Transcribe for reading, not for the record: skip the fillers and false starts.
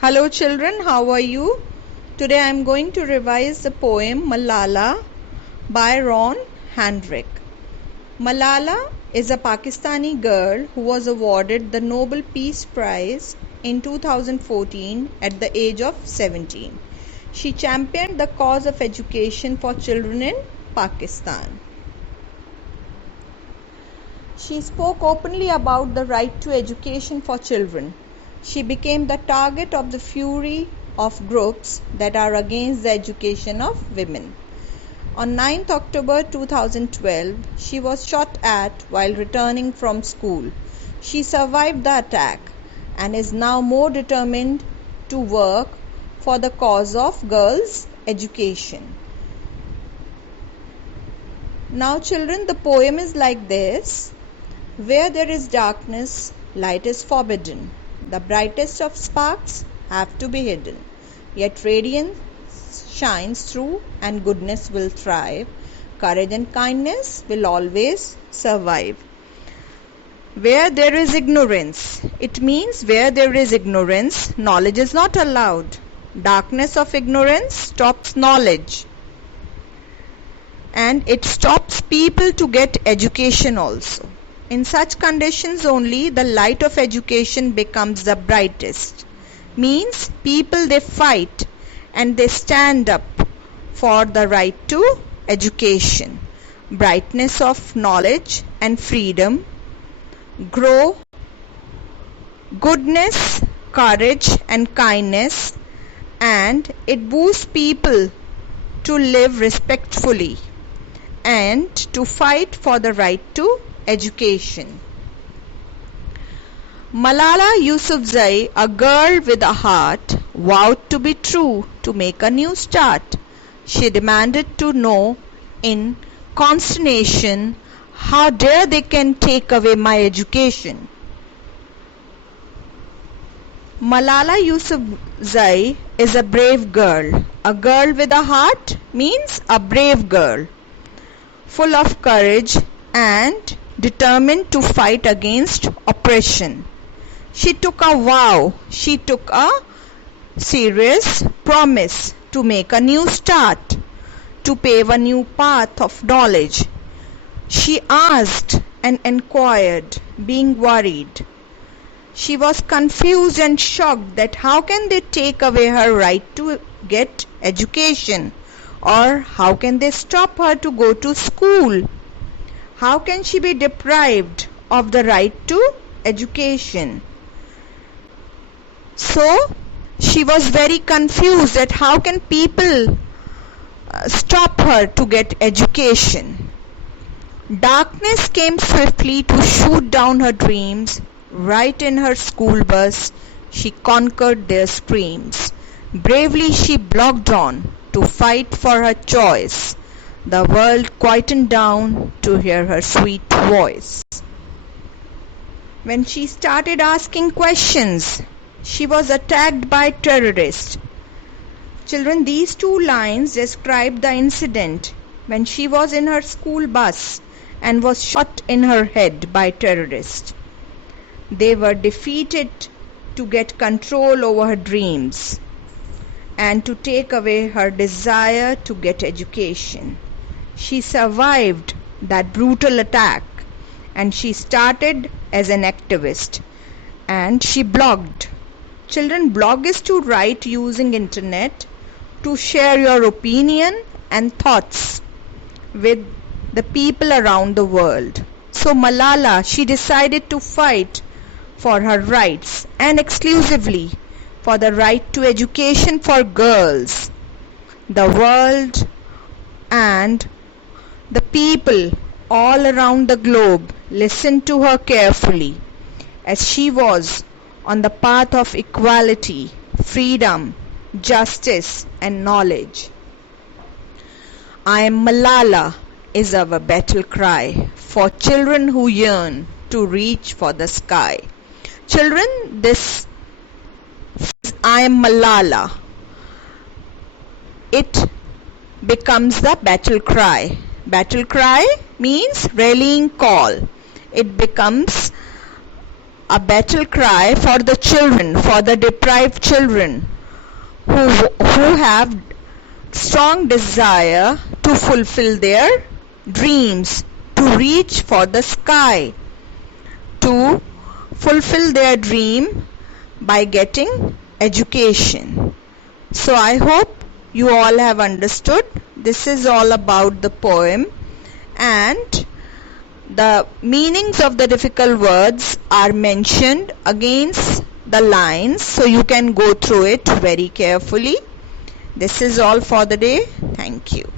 Hello children, how are you? Today I am going to revise the poem Malala by Ron Handrick. Malala is a Pakistani girl who was awarded the Nobel Peace Prize in 2014 at the age of 17. She championed the cause of education for children in Pakistan. She spoke openly about the right to education for children. She became the target of the fury of groups that are against the education of women. On 9th October 2012, she was shot at while returning from school. She survived the attack and is now more determined to work for the cause of girls' education. Now children, the poem is like this. Where there is darkness, light is forbidden. The brightest of sparks have to be hidden. Yet radiance shines through and goodness will thrive. Courage and kindness will always survive. Where there is ignorance, it means where there is ignorance, knowledge is not allowed. Darkness of ignorance stops knowledge. And it stops people to get education also. In such conditions only the light of education becomes the brightest. Means people they fight and they stand up for the right to education. Brightness of knowledge and freedom grow. Goodness, courage and kindness, and it boosts people to live respectfully and to fight for the right to education. Malala Yousafzai, a girl with a heart, vowed to be true to make a new start. She demanded to know in consternation, how dare they can take away my education. Malala Yousafzai is a brave girl. A girl with a heart means a brave girl, full of courage and determined to fight against oppression. She took a vow, she took a serious promise to make a new start, to pave a new path of knowledge. She asked and inquired, being worried. She was confused and shocked that how can they take away her right to get education, or how can they stop her to go to school? How can she be deprived of the right to education? So she was very confused that how can people stop her to get education. Darkness came swiftly to shoot down her dreams. Right in her school bus, she conquered their screams. Bravely she blocked on to fight for her choice. The world quietened down to hear her sweet voice. When she started asking questions, she was attacked by terrorists. Children, these two lines describe the incident when she was in her school bus and was shot in her head by terrorists. They were defeated to get control over her dreams and to take away her desire to get education. She survived that brutal attack and she started as an activist and she blogged. Children, blog is to write using internet to share your opinion and thoughts with the people around the world. So Malala, she decided to fight for her rights and exclusively for the right to education for girls. The world and the people all around the globe listened to her carefully as she was on the path of equality, freedom, justice and knowledge. I am Malala is our battle cry for children who yearn to reach for the sky. Children, this I am Malala, it becomes the battle cry. Battle cry means rallying call. It becomes a battle cry for the children, for the deprived children who have strong desire to fulfill their dreams, to reach for the sky, to fulfill their dream by getting education. So I hope you all have understood. This is all about the poem, and the meanings of the difficult words are mentioned against the lines, so you can go through it very carefully. This is all for the day. Thank you.